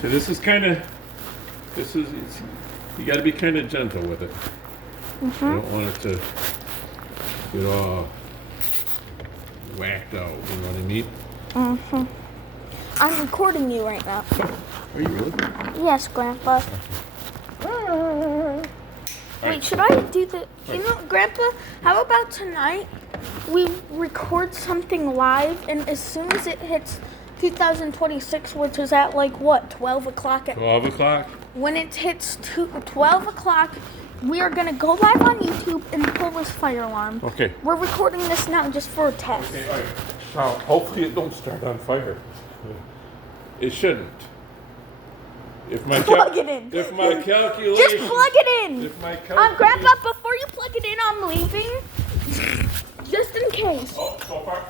So this is you got to be kind of gentle with it. You don't want it to get all whacked out. You know what I mean? I'm recording you right now. Are you really? Yes, Grandpa. Wait, should I do the... You know, Grandpa, how about tonight we record something live, and as soon as it hits 2026, which is at like, what, 12 o'clock? 12 o'clock? When it hits 12 o'clock, we are going to go live on YouTube and pull this fire alarm. Okay. We're recording this now just for a test. Okay, all right. Now, hopefully it don't start on fire. It shouldn't. Plug it in. If my calculation... Just plug it in. If my calculation... Grandpa, before you plug it in, I'm leaving. Just in case. Oh, so far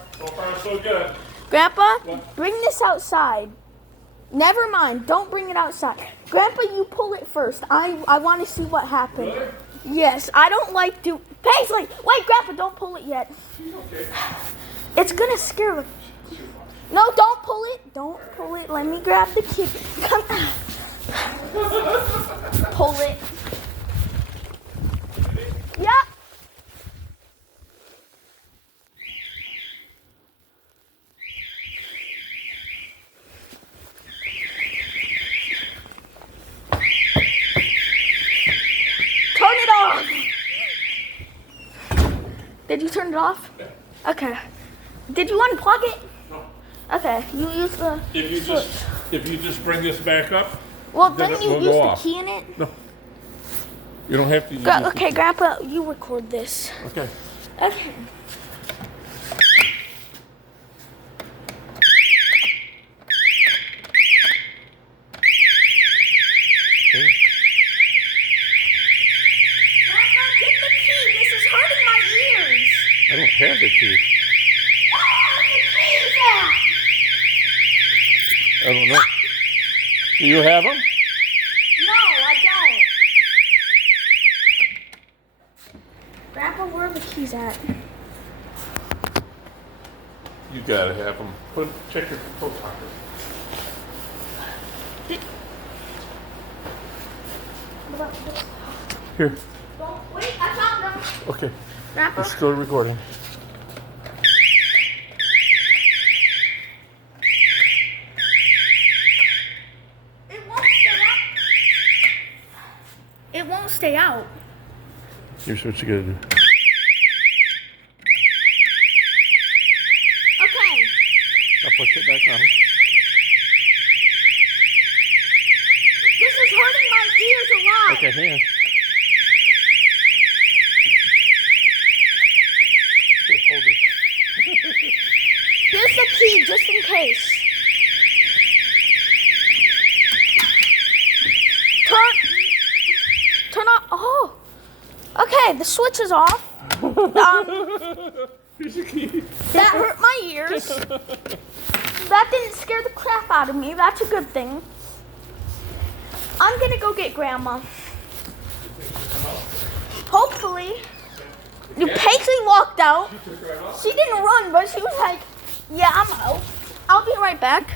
so good. Grandpa, What? bring this outside. Never mind, don't bring it outside. Grandpa, you pull it first. I want to see what happened. Really? Yes, I don't like to... Paisley, wait, Grandpa, don't pull it yet. Okay. It's going to scare the... No, don't pull it. Don't pull it. Let me grab the key. Come on. Pull it. Yep. Turn it off. Did you turn it off? Yeah. Okay. Did you unplug it? No. Okay, you use the switch. If you just bring this back up, Well, then didn't it you will use go the off. key in it? No. You don't have to use Okay, Grandpa, you record this. Okay. Okay. Grandpa, get the key. This is hurting my ears. I don't have the key. The key's out. I don't know. Do you have them? No, I don't. Grandpa, where are the keys at? You gotta have them. Check your coat pocket. Here. Wait, I found them. Okay. Grandpa? It's still recording. It won't stay out. It won't stay out. Here's what you gotta do. Okay. Now push it back on. This is hurting my ears a lot. Okay, hang on. Here, hold it. Here's the key, just in case. Turn on. Oh. Okay, the switch is off. Here's the key. That hurt my ears. That didn't scare the crap out of me. That's a good thing. I'm gonna go get Grandma. Hopefully. Paisley walked out. She didn't run, but she was like, yeah, I'm out. I'll be right back.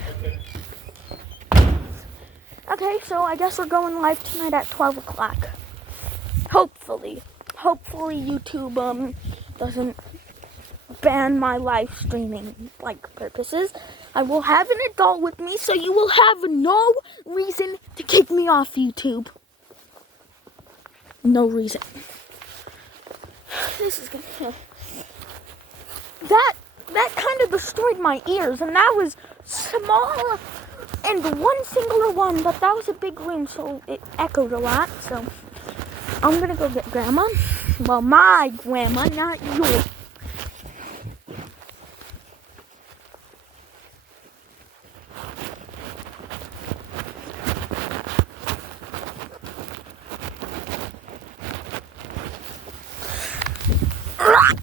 Okay, so I guess we're going live tonight at 12 o'clock. Hopefully YouTube doesn't ban my live streaming purposes. I will have an adult with me, so you will have no reason to kick me off YouTube. No reason. This is gonna... That kind of destroyed my ears, and that was small and one singular one, but that was a big room, so it echoed a lot. So I'm gonna go get Grandma. Well, my grandma, not yours.